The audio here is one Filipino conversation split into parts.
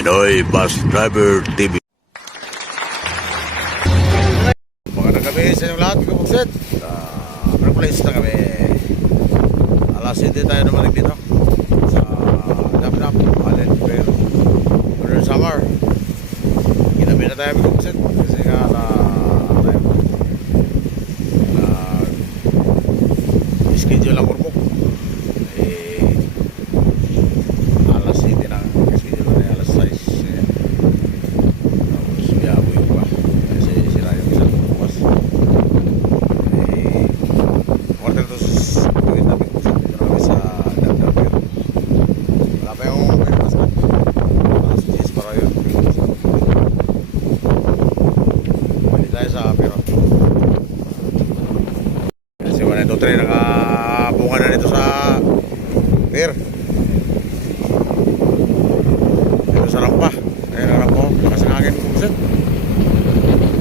Pinoy Bus Driver TV. Magandang gabi sa inyong lahat, mga buksit. Place na kami. Alas 7 tayo naman dito sa Dap-Dap, Allen Fair, Northern Samar. Ginabi na tayo, mga buksit, kasi nga schedule ang kurmok. Alas 7 ng schedule na alas 6. Tapos biyaboy pa kasi sila yung isang bukas. Order to tuwid namin kung dito na kami sa Dap-Dap Fair. Wala pa yung breakfast na alas 10 para yun. Pwede tayo sa pero kasi 1, 2, 3 nakabunga na dito sa fair. Dito sa rampa. Ayun ang rampa. Lakas ng hangin buksit.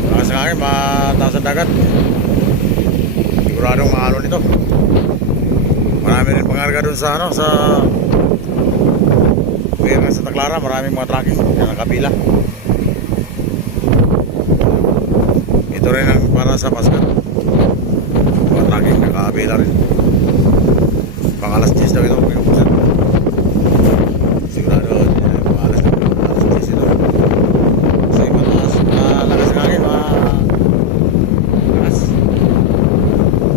Lakas ng hangin, mataas ang dagat. Siguradong mahalon ito. Marami rin pangarga dun sa sa fair ng Santa Clara. Maraming mga tracking yan ang kabila. Ito rin ang para sa Paskat. Mga tracking nakabila rin. Pang alas 10 daw ito. Sigurado pang alas 10 ito. Kasi mataas, lakas ng hangin,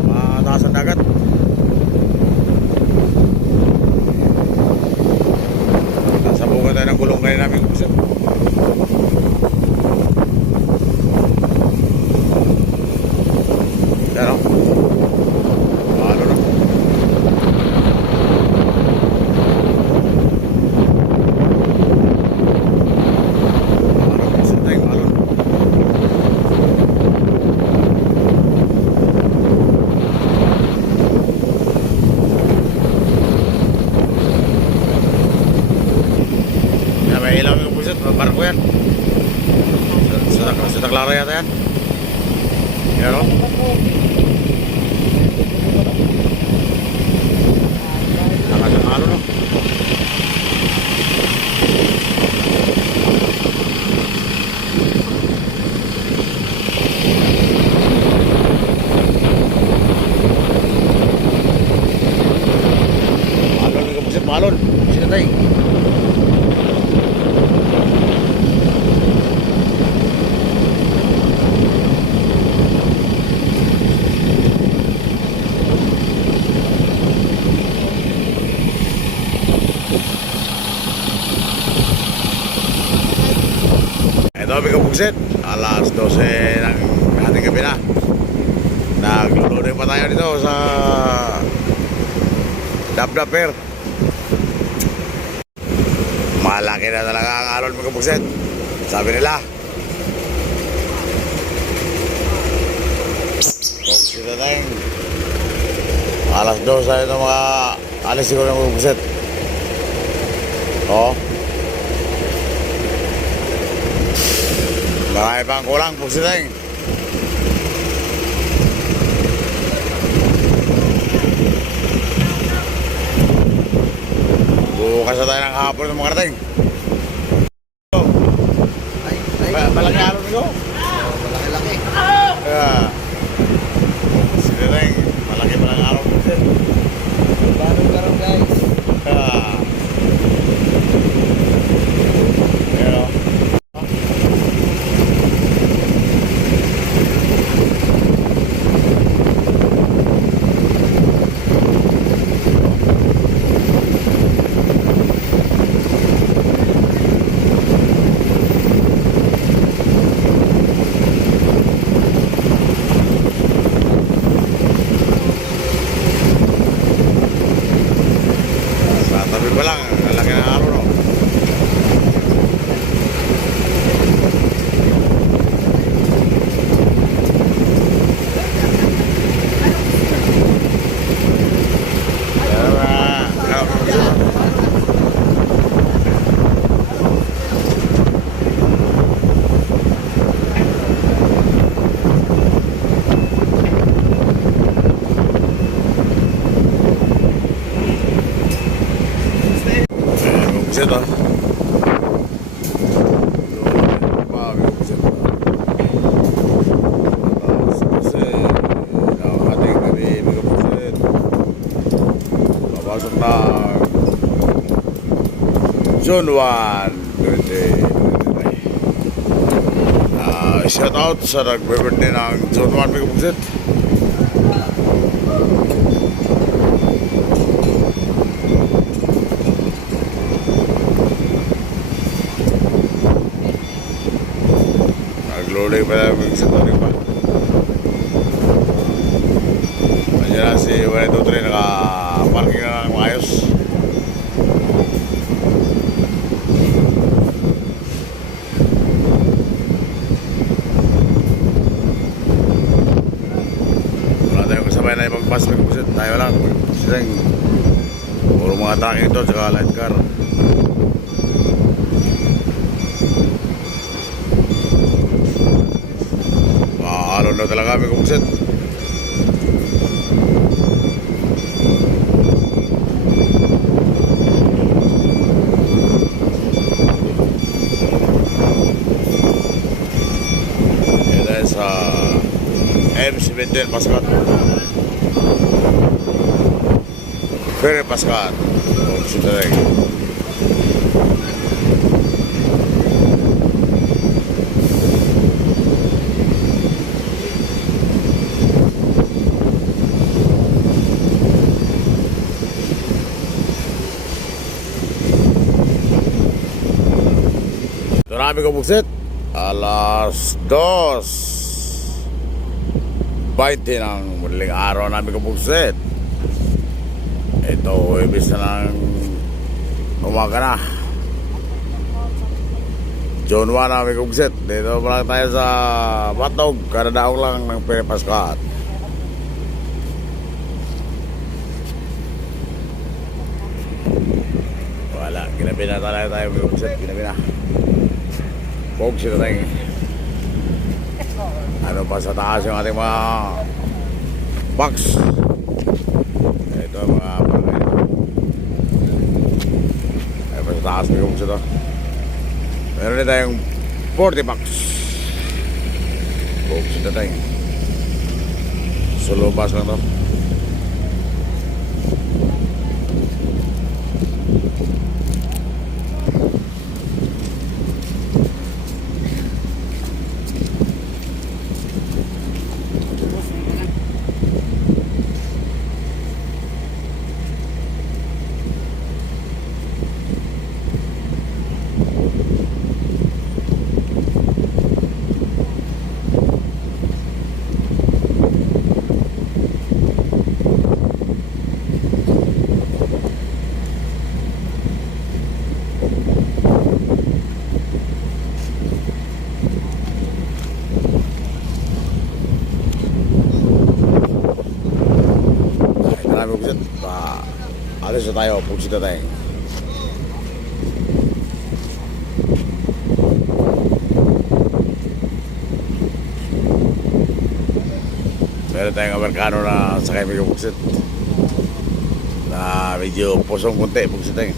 mataas ang dagat. Nasa buka tayo ng gulong kayo namin kusip. Yan o. Mahalo na. May ilaw yung pusit, barko yan. Santa Clara yata yan. Yan o. Nakasakalo no. Malon yung pusit, malon. Pusit na tayo. Ito mga buksit, alas 12 ng ating gabi na. Naglulunod pa tayo dito sa Dap-Dap Fair. Malaki na talaga ang alon mga buksit, sabi nila. Buksit na tayo. Alas 12 tayo ito mga alis siguro ng mga buksit. Oo. Marami pang kulang po sila eh. Bukas na tayo ng hapon ng mga karating. Malaki alon nyo? Malaki-laki. Sila rin. Malaki pa lang alon po sila. Banong karoon guys. Pero sa tabi pa lang, malaki ng alon no. Buset oh. June 1, birthday. Shout out sa nag-birthday ng June 1, mga kapugsit. Nag-loading pa lang mga kapugsit. Nandiyan na si 123 naka-parking na ng maayos. Wala tayong kasabay na ibang bus, mga kapugsit. Tayo lang, mga kapugsit. Puro mga trucking ito, tsaka light car. Makakaalon na talaga, mga kapugsit. Sa M17 Pascat Ferry Pascat Sudareng. Ito na kami kabuksit. Alas 2:20 ng muling araw namin kabuksit. Ito, ibig na ng umaga na. June 1 namin kabuksit. Dito pa lang tayo sa Batog. Karadaong lang ng Ferry Pascat. Wala, ginabi na tayo kabuksit. Ginabi na. Buksit na tayo. Ano pa sa taas yung ating mga box. Ito mga pangay. Ano pa sa taas yung ito. Meron din tayong 40 box. Buksit na tayo. Sulubas lang ito. Buksit, alis na tayo, buksit na tayo. Meron tayong Amerikano na sakay may buksit na medyo pusong kunti, buksit tayo.